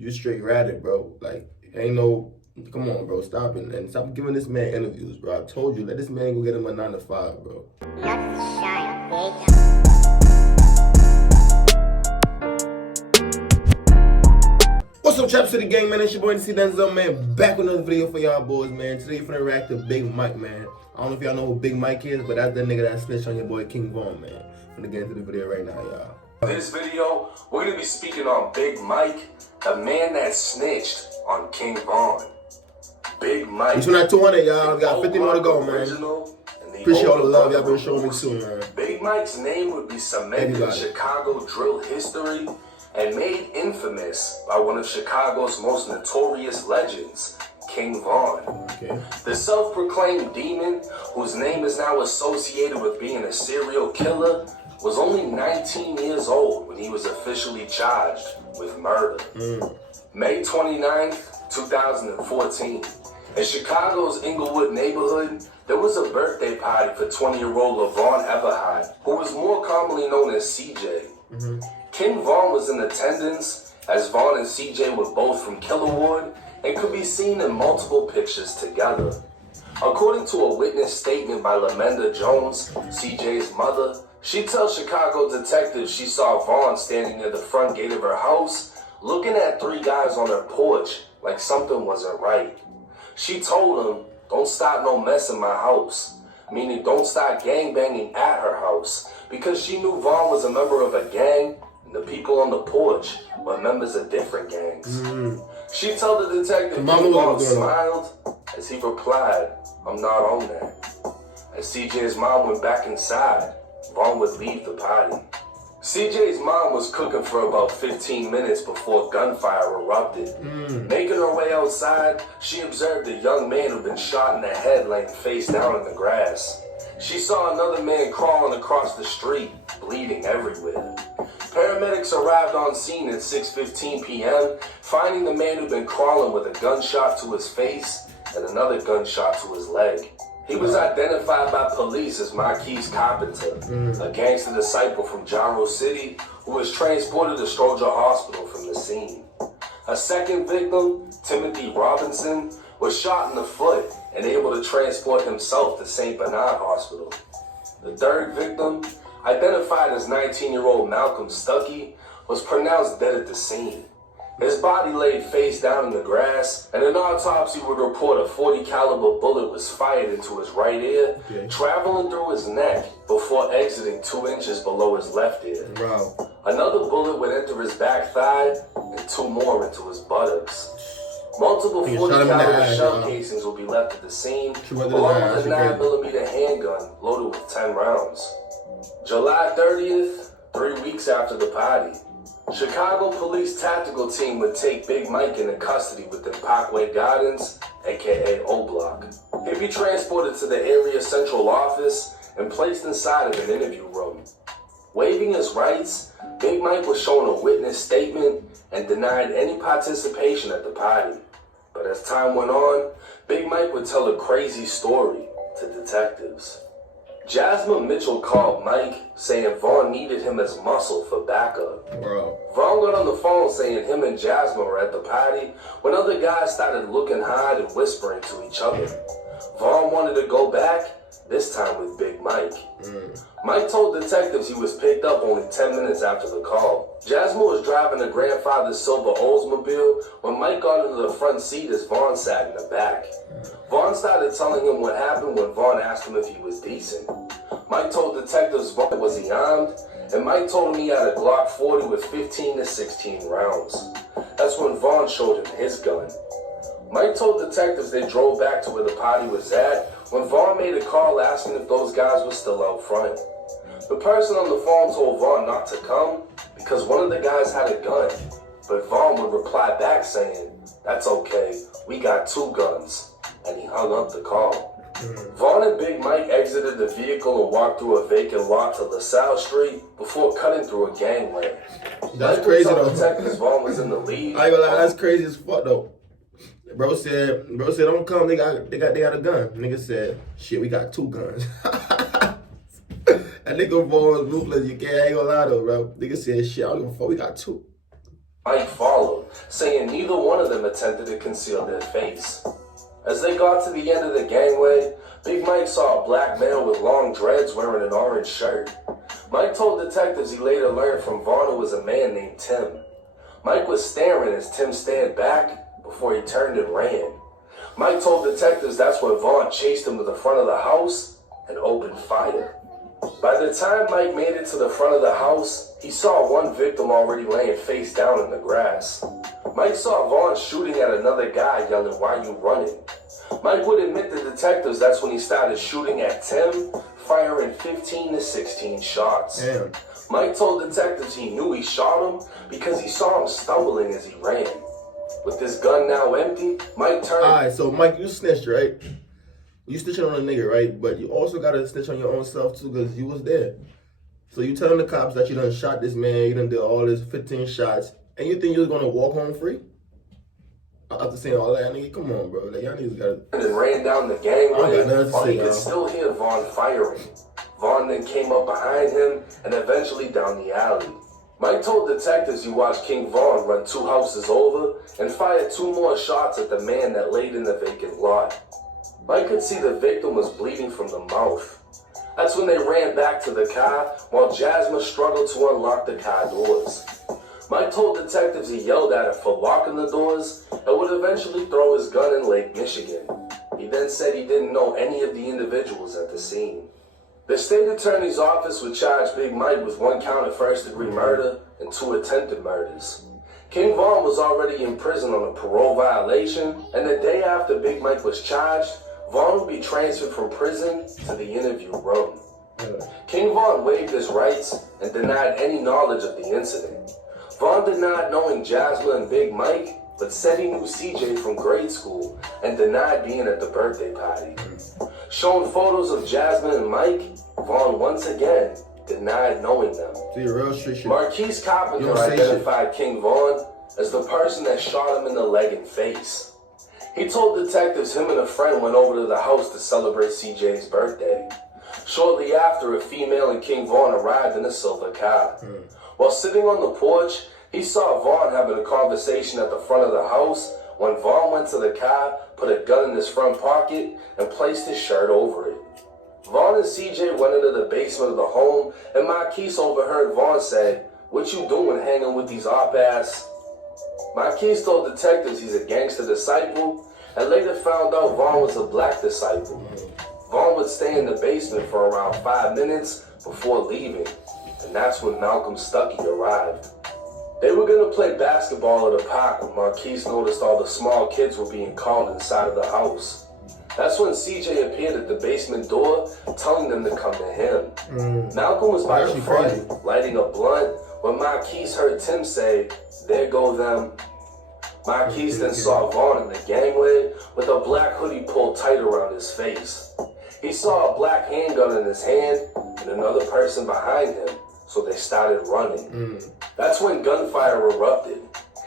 You straight ratted, bro. Like, ain't no, come on, bro. Stop it. And stop giving this man interviews, bro. I told you, let this man go get him a 9 to 5, bro. What's up, Trap City Gang, man? It's your boy, Danzel, man. Back with another video for y'all boys, man. Today, we're finna react to Big Mike, man. I don't know if y'all know who Big Mike is, but that's the nigga that snitched on your boy King Von, man. Finna get into the video right now, y'all. In this video, we're going to be speaking on Big Mike, the man that snitched on King Von. Big Mike. He's at 200, y'all. We got 50 more to go, man. Appreciate all the love y'all been showing me soon, man. Big Mike's name would be cemented in Chicago drill history and made infamous by one of Chicago's most notorious legends, King Von. Okay. The self-proclaimed demon, whose name is now associated with being a serial killer, was only 19 years old when he was officially charged with murder. May 29th, 2014. In Chicago's Inglewood neighborhood, there was a birthday party for 20-year-old LaVon Everhart, who was more commonly known as CJ. King Von was in attendance, as Von and CJ were both from Killerwood and could be seen in multiple pictures together. According to a witness statement by Lamenda Jones, CJ's mother, she tells Chicago detectives she saw Von standing near the front gate of her house, looking at 3 guys on her porch like something wasn't right. She told them, "Don't start no mess in my house," meaning don't start gangbanging at her house, because she knew Von was a member of a gang and the people on the porch were members of different gangs. She told the detective Von smiled as he replied, "I'm not on that." As CJ's mom went back inside, Von would leave the party. CJ's mom was cooking for about 15 minutes before gunfire erupted. Making her way outside, she observed a young man who'd been shot in the head laying face down in the grass. She saw another man crawling across the street, bleeding everywhere. Paramedics arrived on scene at 6:15 p.m., finding the man who'd been crawling with a gunshot to his face and another gunshot to his leg. He was identified by police as Marquise Carpenter, a gangster disciple from Jaro City who was transported to Stroger Hospital from the scene. A second victim, Timothy Robinson, was shot in the foot and able to transport himself to St. Bernard Hospital. The third victim, identified as 19-year-old Malcolm Stuckey, was pronounced dead at the scene. His body laid face down in the grass, and an autopsy would report a .40 caliber bullet was fired into his right ear, traveling through his neck before exiting 2 inches below his left ear. Wow. Another bullet would enter his back thigh, and 2 more into his buttocks. Multiple .40 caliber shell casings will be left at the scene, along with a 9mm handgun loaded with 10 rounds. July 30th, 3 weeks after the party, Chicago Police Tactical Team would take Big Mike into custody within Parkway Gardens, aka O-Block. He'd be transported to the area central office and placed inside of an interview room. Waiving his rights, Big Mike was shown a witness statement and denied any participation at the party. But as time went on, Big Mike would tell a crazy story to detectives. Jasmine Mitchell called Mike, saying Von needed him as muscle for backup. Von got on the phone saying him and Jasmine were at the party when other guys started looking hard and whispering to each other. Von wanted to go back, this time with Big Mike. Mike told detectives he was picked up only 10 minutes after the call. Jasmine was driving her grandfather's silver Oldsmobile when Mike got into the front seat as Von sat in the back. Von started telling him what happened when Von asked him if he was decent. Mike told detectives Von was he armed, and Mike told him he had a Glock 40 with 15 to 16 rounds. That's when Von showed him his gun. Mike told detectives they drove back to where the party was at when Von made a call asking if those guys were still out front. The person on the phone told Von not to come because one of the guys had a gun, but Von would reply back saying, "That's okay, we got 2 guns," and he hung up the call. Von and Big Mike exited the vehicle and walked through a vacant lot to LaSalle Street before cutting through a gangway. That's crazy though. Detectives Von was in the lead. I ain't gonna lie, that's crazy as fuck though. Bro said, don't come, they got a gun. Nigga said, shit, we got 2 guns. That nigga Von was ruthless, I ain't gonna lie though, bro. Nigga said, shit, I don't give a fuck, we got 2. Mike followed, saying neither one of them attempted to conceal their face. As they got to the end of the gangway, Big Mike saw a black male with long dreads wearing an orange shirt. Mike told detectives he later learned from Vaughn it was a man named Tim. Mike was staring as Tim stared back before he turned and ran. Mike told detectives that's when Vaughn chased him to the front of the house and opened fire. By the time Mike made it to the front of the house, he saw one victim already laying face down in the grass. Mike saw Vaughn shooting at another guy, yelling, "Why you running?" Mike would admit to detectives that's when he started shooting at Tim, firing 15 to 16 shots. Damn. Mike told detectives he knew he shot him because he saw him stumbling as he ran. With his gun now empty, Mike turned... Alright, so Mike, you snitched, right? You snitching on a nigga, right? But you also gotta snitch on your own self too, because you was there. So you telling the cops that you done shot this man, you done did all this 15 shots, and you think you was gonna walk home free? After saying all that, nigga, come on, bro. Like, y'all niggas gotta... and ran down the gangway, but he could still hear Vaughn firing. Vaughn then came up behind him and eventually down the alley. Mike told detectives he watched King Vaughn run 2 houses over and fired 2 more shots at the man that laid in the vacant lot. Mike could see the victim was bleeding from the mouth. That's when they ran back to the car while Jasmine struggled to unlock the car doors. Mike told detectives he yelled at her for locking the doors and would eventually throw his gun in Lake Michigan. He then said he didn't know any of the individuals at the scene. The state attorney's office would charge Big Mike with 1 count of first-degree murder and 2 attempted murders. King Vaughn was already in prison on a parole violation, and the day after Big Mike was charged, Vaughn would be transferred from prison to the interview room. King Vaughn waived his rights and denied any knowledge of the incident. Vaughn denied knowing Jasmine and Big Mike, but said he knew CJ from grade school and denied being at the birthday party. Showing photos of Jasmine and Mike, Vaughn once again denied knowing them. Marquise Carpenter identified King Vaughn as the person that shot him in the leg and face. He told detectives him and a friend went over to the house to celebrate CJ's birthday. Shortly after, a female and King Vaughn arrived in a silver car. While sitting on the porch, he saw Vaughn having a conversation at the front of the house when Vaughn went to the car, put a gun in his front pocket, and placed his shirt over it. Vaughn and CJ went into the basement of the home, and Marquise overheard Vaughn say, "What you doing hanging with these op-ass?" Marquise told detectives he's a gangster disciple, and later found out Vaughn was a black disciple. Vaughn would stay in the basement for around 5 minutes before leaving, and that's when Malcolm Stuckey arrived. They were going to play basketball at a park when Marquise noticed all the small kids were being called inside of the house. That's when CJ appeared at the basement door, telling them to come to him. Malcolm was by the front, lighting a blunt, when Marquise heard Tim say, "There go them." Marquise then saw Vaughn in the gangway with a black hoodie pulled tight around his face. He saw a black handgun in his hand and another person behind him, so they started running. That's when gunfire erupted.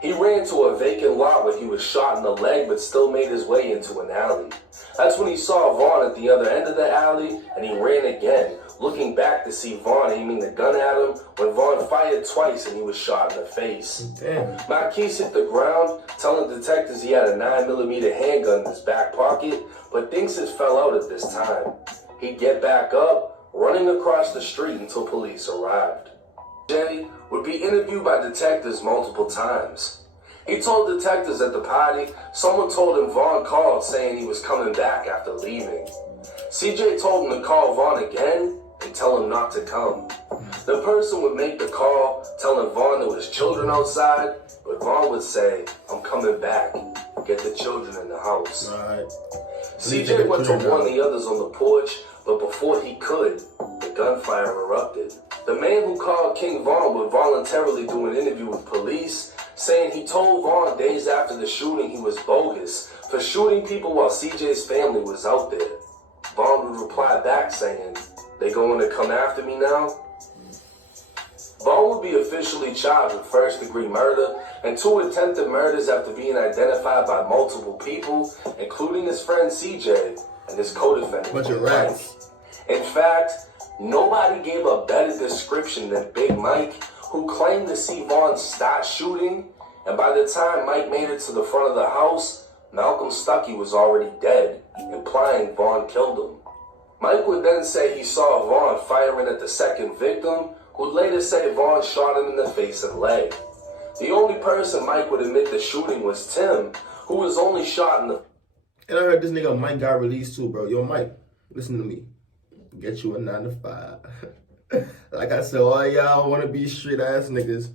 He ran to a vacant lot where he was shot in the leg but still made his way into an alley. That's when he saw Vaughn at the other end of the alley, and he ran again, looking back to see Vaughn aiming the gun at him when Vaughn fired twice and he was shot in the face. Damn. Marquise hit the ground, telling detectives he had a 9mm handgun in his back pocket, but thinks it fell out at this time. He'd get back up, running across the street until police arrived. Jay would be interviewed by detectives multiple times. He told detectives at the party someone told him Vaughn called saying he was coming back after leaving. CJ told him to call Vaughn again and tell him not to come. The person would make the call, telling Vaughn there was children outside, but Vaughn would say, "I'm coming back. Get the children in the house." Right. CJ went to warn the others on the porch, but before he could, the gunfire erupted. The man who called King Vaughn would voluntarily do an interview with police, saying he told Vaughn days after the shooting he was bogus for shooting people while CJ's family was out there. Vaughn would reply back saying, "They going to come after me now?" Vaughn would be officially charged with first-degree murder and 2 attempted murders after being identified by multiple people, including his friend CJ and his co-defendant. Bunch of rats. In fact, nobody gave a better description than Big Mike, who claimed to see Vaughn start shooting and by the time Mike made it to the front of the house, Malcolm Stuckey was already dead, implying Vaughn killed him. Mike would then say he saw Vaughn firing at the second victim, who would later say Vaughn shot him in the face and leg. The only person Mike would admit the shooting was Tim, who was only shot in the... And I heard this nigga Mike got released too, bro. Yo, Mike, listen to me. Get you a 9 to 5. Like I said, all y'all want to be street ass niggas.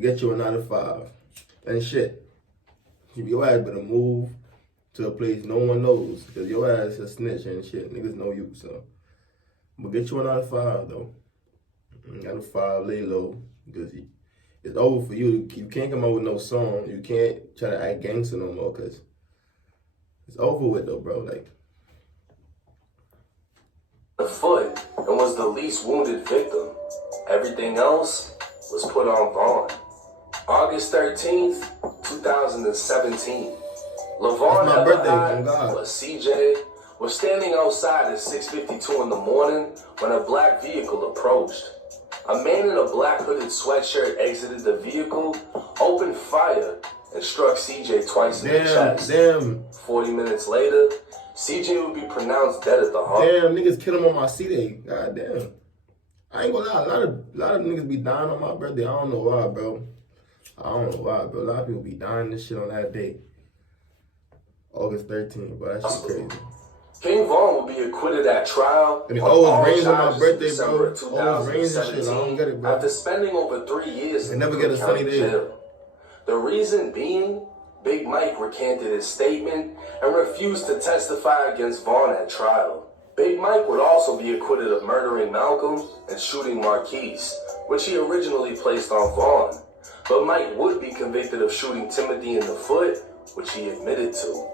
Get you a 9 to 5. And shit, your ass better move to a place no one knows, because your ass is a snitch and shit. Niggas know you, so. But get you a 9 to 5, though. 9 to 5, lay low, because it's over for you. You can't come out with no song. You can't try to act gangster no more, because it's over with, though, bro. Like, the foot and was the least wounded victim. Everything else was put on Vaughn. August 13th, 2017. LaVaughn plus CJ was standing outside at 6:52 in the morning when a black vehicle approached. A man in a black hooded sweatshirt exited the vehicle, opened fire, and struck CJ twice in the chest. 40 minutes later, CJ would be pronounced dead at the heart. Damn, niggas kill him on my C-Day. God damn. I ain't gonna lie, a lot of niggas be dying on my birthday. I don't know why, bro. A lot of people be dying this shit on that day. August 13th, but that shit crazy. King Vaughn will be acquitted at trial. And it always rains on my birthday, bro. Always rains and shit. I don't get it, bro. After spending over 3 years in never get a sunny day. Jail. The reason being, Big Mike recanted his statement and refused to testify against Vaughn at trial. Big Mike would also be acquitted of murdering Malcolm and shooting Marquise, which he originally placed on Vaughn. But Mike would be convicted of shooting Timothy in the foot, which he admitted to.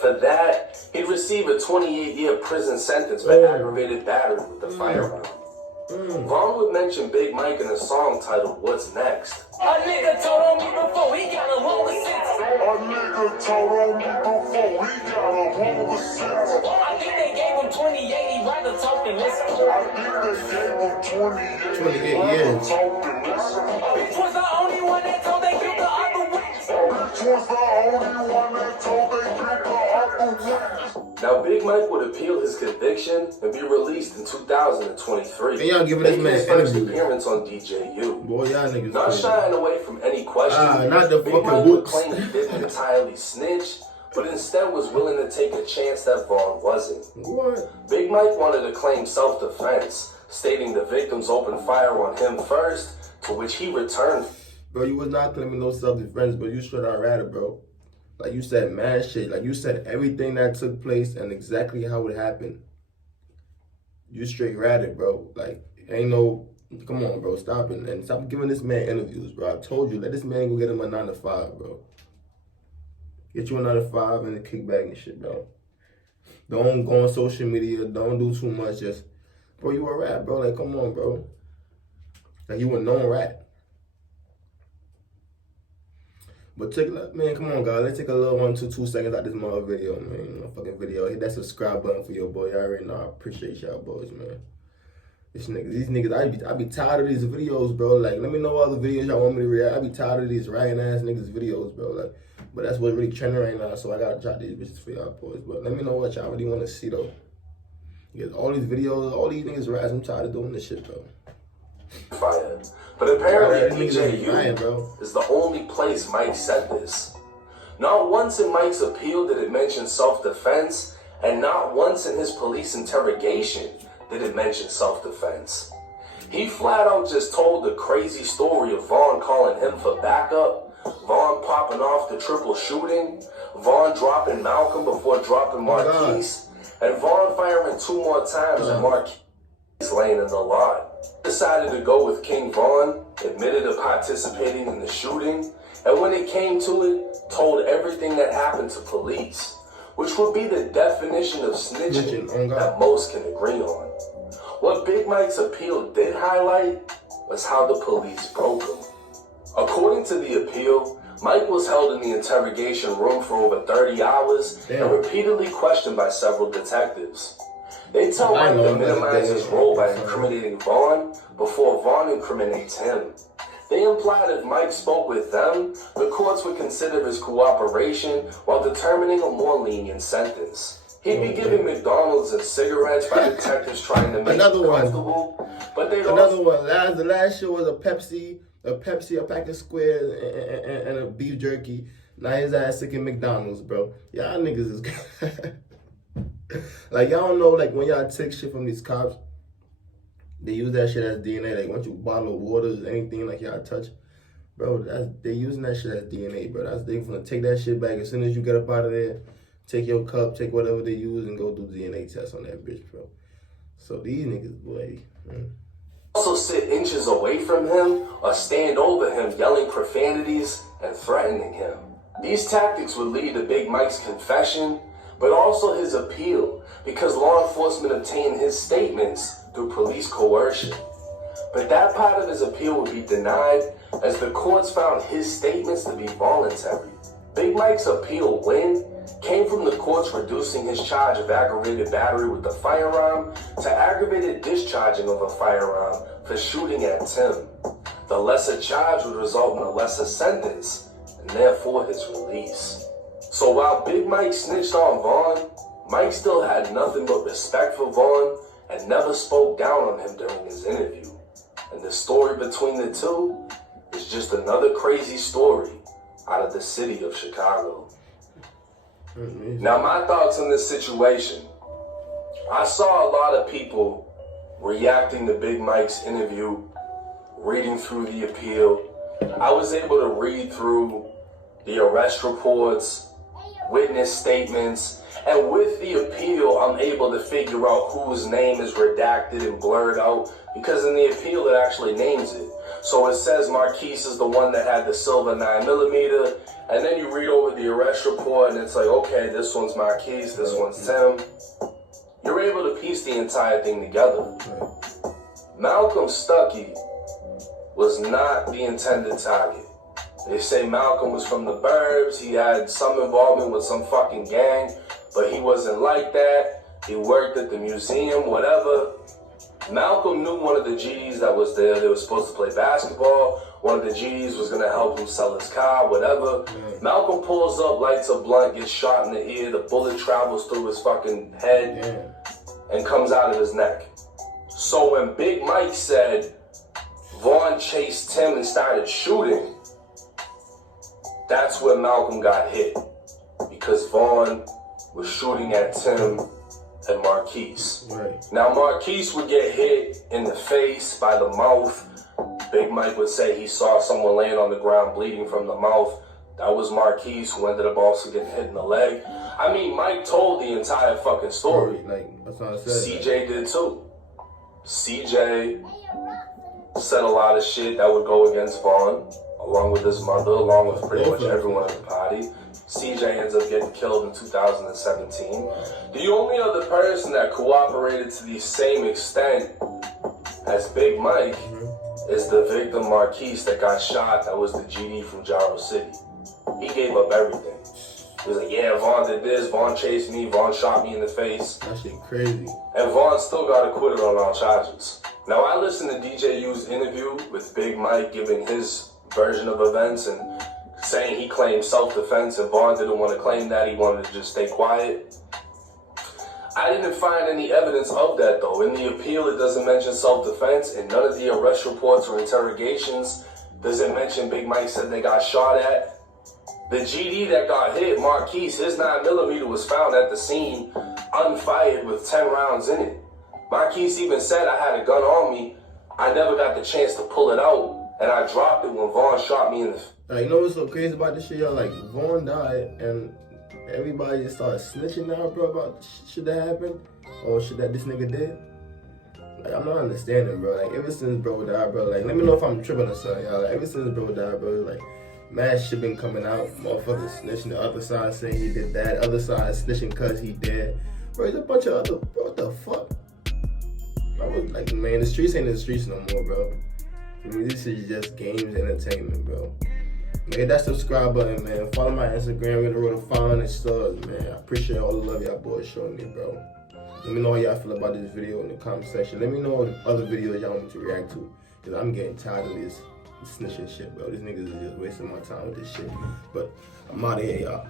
For that, he'd receive a 28-year prison sentence for aggravated battery with the firearm. Vaughn would mention Big Mike in a song titled What's Next. A nigga told on me before he got a longer sentence. I think they gave him 28, he rather talk than listen. 28 years. Bitch was the only one that told they killed the other witness. Now, Big Mike would appeal his conviction and be released in 2023. And y'all giving this man his first appearance on DJU. Boy, y'all niggas not shying away from any question. Not the Big fucking Mike whoops. would claim he didn't entirely snitch, but instead was willing to take a chance that Vaughn wasn't. What? Big Mike wanted to claim self-defense, stating the victims opened fire on him first, to which he returned. Bro, you was not claiming no self-defense, but you straight out ratted, bro. Like, you said mad shit. Like, you said everything that took place and exactly how it happened. You straight ratted, bro. Like, ain't no... Come on, bro. Stop it. And stop giving this man interviews, bro. I told you, let this man go get him a 9 to 5, bro. Get you a 9 to 5 and a kickback and shit, bro. Don't go on social media. Don't do too much. Just... Bro, you a rat, bro. Like, come on, bro. Like, you a known rat. But man, come on, guys. Let's take a little 1 to 2 seconds out this mother video, man. Fucking video. Hit that subscribe button for your boy. I already know. I appreciate y'all boys, man. These niggas, I be tired of these videos, bro. Like, let me know all the videos y'all want me to react. I be tired of these rioting ass niggas videos, bro. Like, but that's what's really trending right now, so I gotta drop these bitches for y'all boys. But let me know what y'all really want to see, though. Because all these videos, all these niggas rats, I'm tired of doing this shit, bro. Fired. But apparently DJU is the only place Mike said this. Not once in Mike's appeal did it mention self-defense, and not once in his police interrogation did it mention self-defense. He flat out just told the crazy story of Vaughn calling him for backup, Vaughn popping off the triple shooting, Vaughn dropping Malcolm before dropping Marquise, and Vaughn firing 2 more times and Marquise laying in the lot. Decided to go with King Vaughn, admitted to participating in the shooting, and when it came to it, told everything that happened to police, which would be the definition of snitching that most can agree on. What Big Mike's appeal did highlight was how the police broke him. According to the appeal, Mike was held in the interrogation room for over 30 hours and repeatedly questioned by several detectives. They tell Mike to minimize his role by incriminating Vaughn before Vaughn incriminates him. They implied if Mike spoke with them, the courts would consider his cooperation while determining a more lenient sentence. He'd be giving McDonald's and cigarettes by detectives trying to make him comfortable, but they'd Another one. The last shit was a Pepsi, a pack of squares, and a beef jerky. Now his ass sick in McDonald's, bro. Y'all niggas is like, y'all don't know, like, when y'all take shit from these cops, they use that shit as DNA. Like, once you bottle of waters, anything like y'all touch, bro, they using that shit as DNA, bro. They gonna take that shit back as soon as you get up out of there. Take your cup, take whatever they use, and go do DNA tests on that bitch, bro. So these niggas, boy. Also sit inches away from him or stand over him yelling profanities and threatening him. These tactics would lead to Big Mike's confession, but also his appeal, because law enforcement obtained his statements through police coercion. But that part of his appeal would be denied, as the courts found his statements to be voluntary. Big Mike's appeal win came from the courts reducing his charge of aggravated battery with a firearm to aggravated discharging of a firearm for shooting at Tim. The lesser charge would result in a lesser sentence, and therefore his release. So while Big Mike snitched on Vaughn, Mike still had nothing but respect for Vaughn and never spoke down on him during his interview. And the story between the two is just another crazy story out of the city of Chicago. Now, my thoughts on this situation. I saw a lot of people reacting to Big Mike's interview, reading through the appeal. I was able to read through the arrest reports, witness statements, and with the appeal, I'm able to figure out whose name is redacted and blurred out, because in the appeal, it actually names it. So it says Marquise is the one that had the silver 9mm, and then you read over the arrest report, and it's like, okay, this one's Marquise, this one's Tim. You're able to piece the entire thing together. Malcolm Stuckey was not the intended target. They say Malcolm was from the burbs, he had some involvement with some fucking gang, but he wasn't like that. He worked at the museum, whatever. Malcolm knew one of the GDs that was there. They were supposed to play basketball. One of the GDs was going to help him sell his car, whatever. Malcolm pulls up, lights a blunt, gets shot in the ear. The bullet travels through his fucking head and comes out of his neck. So when Big Mike said Vaughn chased Tim and started shooting, that's where Malcolm got hit, because Vaughn was shooting at Tim and Marquise. Now Marquise would get hit in the face, by the mouth. Big Mike would say he saw someone laying on the ground bleeding from the mouth. That was Marquise, who ended up also getting hit in the leg. I mean, Mike told the entire fucking story. That's what I said. CJ did too. CJ said a lot of shit that would go against Vaughn, along with his mother, along with pretty much everyone at the party. CJ ends up getting killed in 2017. The only other person that cooperated to the same extent as Big Mike is the victim Marquise that got shot. That was the GD from Jaro City. He gave up everything. He was like, yeah, Vaughn did this, Vaughn chased me, Vaughn shot me in the face. That shit crazy. And Vaughn still got acquitted on all charges. Now, I listened to DJ U's interview with Big Mike giving his version of events and saying he claimed self-defense, and Vaughn didn't want to claim that. He wanted to just stay quiet. I didn't find any evidence of that, though. In the appeal, it doesn't mention self-defense. In none of the arrest reports or interrogations does it mention Big Mike said they got shot at. The GD that got hit, Marquise, his 9mm was found at the scene unfired with 10 rounds in it. Marquise even said, I had a gun on me. I never got the chance to pull it out, and I dropped it when Vaughn shot me in the... You know what's so crazy about this shit, y'all? Like, Vaughn died, and everybody just started snitching now, bro, about shit that happened, or shit that this nigga did. Like, I'm not understanding, bro. Like, ever since bro died, bro, like, let me know if I'm tripping or something, y'all. Like, ever since bro died, bro, like, mad shit been coming out. Motherfuckers snitching, the other side saying he did that, other side snitching cause he dead. Bro, there's a bunch of other, bro, what the fuck? I was like, man, the streets ain't the streets no more, bro. I mean, this is just games, entertainment, bro. Man, hit that subscribe button, man. Follow my Instagram. We're gonna roll the 500 stars, man. I appreciate all the love y'all boys showing me, bro. Let me know how y'all feel about this video in the comment section. Let me know what other videos y'all want me to react to, because I'm getting tired of this. snitching shit, bro. These niggas is just wasting my time with this shit. But I'm out of here, y'all.